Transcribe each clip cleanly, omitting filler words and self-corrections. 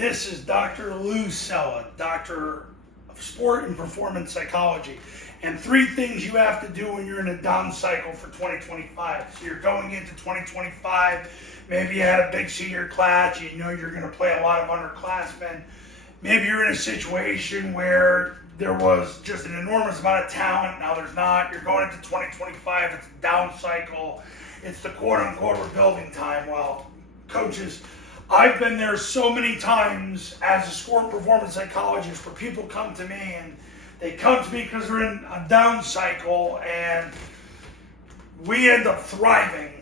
This is Dr. Lou Sella, Doctor of Sport and Performance Psychology. And 3 things you have to do when you're in a down cycle for 2025. So you're going into 2025, maybe you had a big senior class, you know you're going to play a lot of underclassmen. Maybe you're in a situation where there was just an enormous amount of talent, now there's not. You're going into 2025, it's a down cycle. It's the quote-unquote rebuilding time. Well, coaches, I've been there so many times as a sport and performance psychologist where people come to me and they come to me because they're in a down cycle, and we end up thriving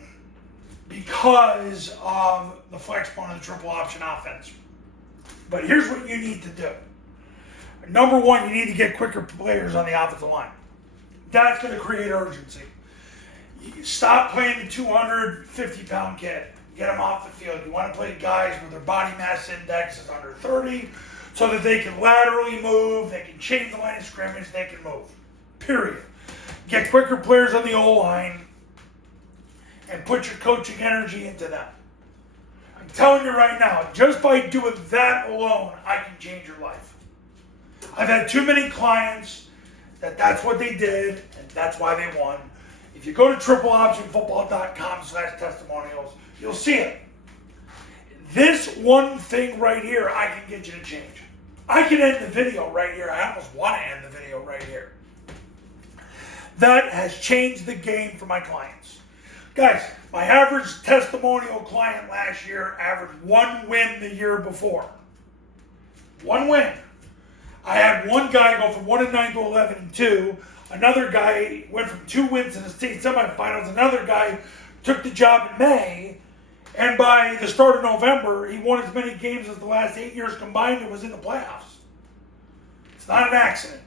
because of the flex point of the triple option offense. But here's what you need to do. Number 1, you need to get quicker players on the offensive line. That's going to create urgency. You stop playing the 250-pound kid. Get them off the field. You want to play guys where their body mass index is under 30 so that they can laterally move, they can change the line of scrimmage, they can move. Period. Get quicker players on the O-line and put your coaching energy into that. I'm telling you right now, just by doing that alone, I can change your life. I've had too many clients that's what they did and that's why they won. If you go to tripleoptionfootball.com/testimonials, you'll see it. This one thing right here, I can get you to change. I can end the video right here. I almost want to end the video right here. That has changed the game for my clients. Guys, my average testimonial client last year averaged 1 win the year before. 1 win. I had one guy go from 1-9 to 11-2. Another guy went from 2 wins in the state semifinals. Another guy took the job in May, and by the start of November, he won as many games as the last 8 years combined and was in the playoffs. It's not an accident.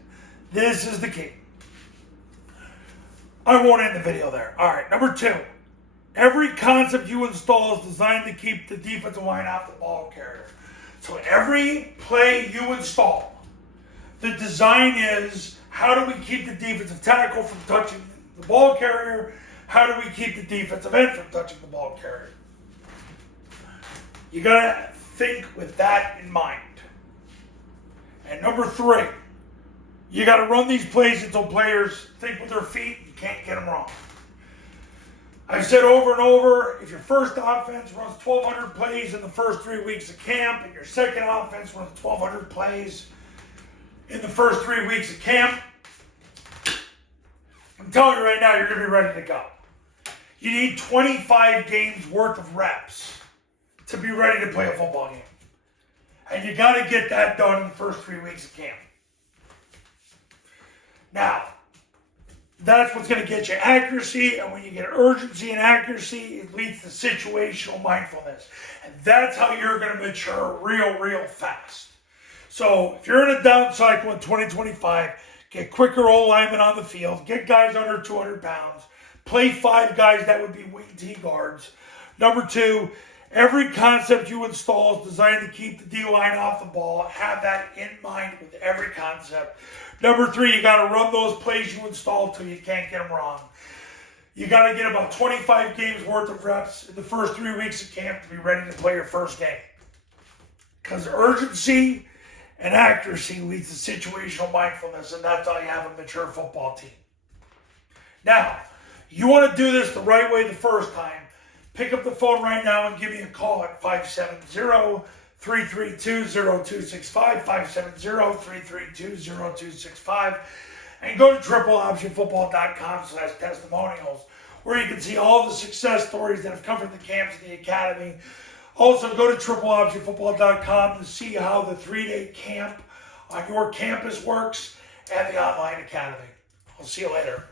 This is the key. I won't end the video there. All right, number 2. Every concept you install is designed to keep the defensive line off the ball carrier. So every play you install, the design is, how do we keep the defensive tackle from touching the ball carrier? How do we keep the defensive end from touching the ball carrier? You gotta think with that in mind. And number 3, you gotta run these plays until players think with their feet. You can't get them wrong. I've said over and over, if your first offense runs 1,200 plays in the first 3 weeks of camp, and your second offense runs 1,200 plays in the first 3 weeks of camp, I'm telling you right now, you're going to be ready to go. You need 25 games worth of reps to be ready to play a football game. And you got to get that done in the first 3 weeks of camp. Now, that's what's going to get you accuracy, and when you get urgency and accuracy, it leads to situational mindfulness. And that's how you're going to mature real fast. So if you're in a down cycle in 2025, get quicker old linemen on the field, get guys under 200 pounds, play 5 guys that would be wing T guards. Number 2, every concept you install is designed to keep the D-line off the ball. Have that in mind with every concept. Number 3, you got to run those plays you install till you can't get them wrong. You got to get about 25 games worth of reps in the first 3 weeks of camp to be ready to play your first game. Because urgency and accuracy leads to situational mindfulness, and that's how you have a mature football team. Now, you want to do this the right way the first time, pick up the phone right now and give me a call at 570-332-0265, 570-332-0265, and go to tripleoptionfootball.com/testimonials, where you can see all the success stories that have come from the camps and the academy. Also, go to tripleoptionfootball.com to see how the 3-day camp on your campus works and the online academy. I'll see you later.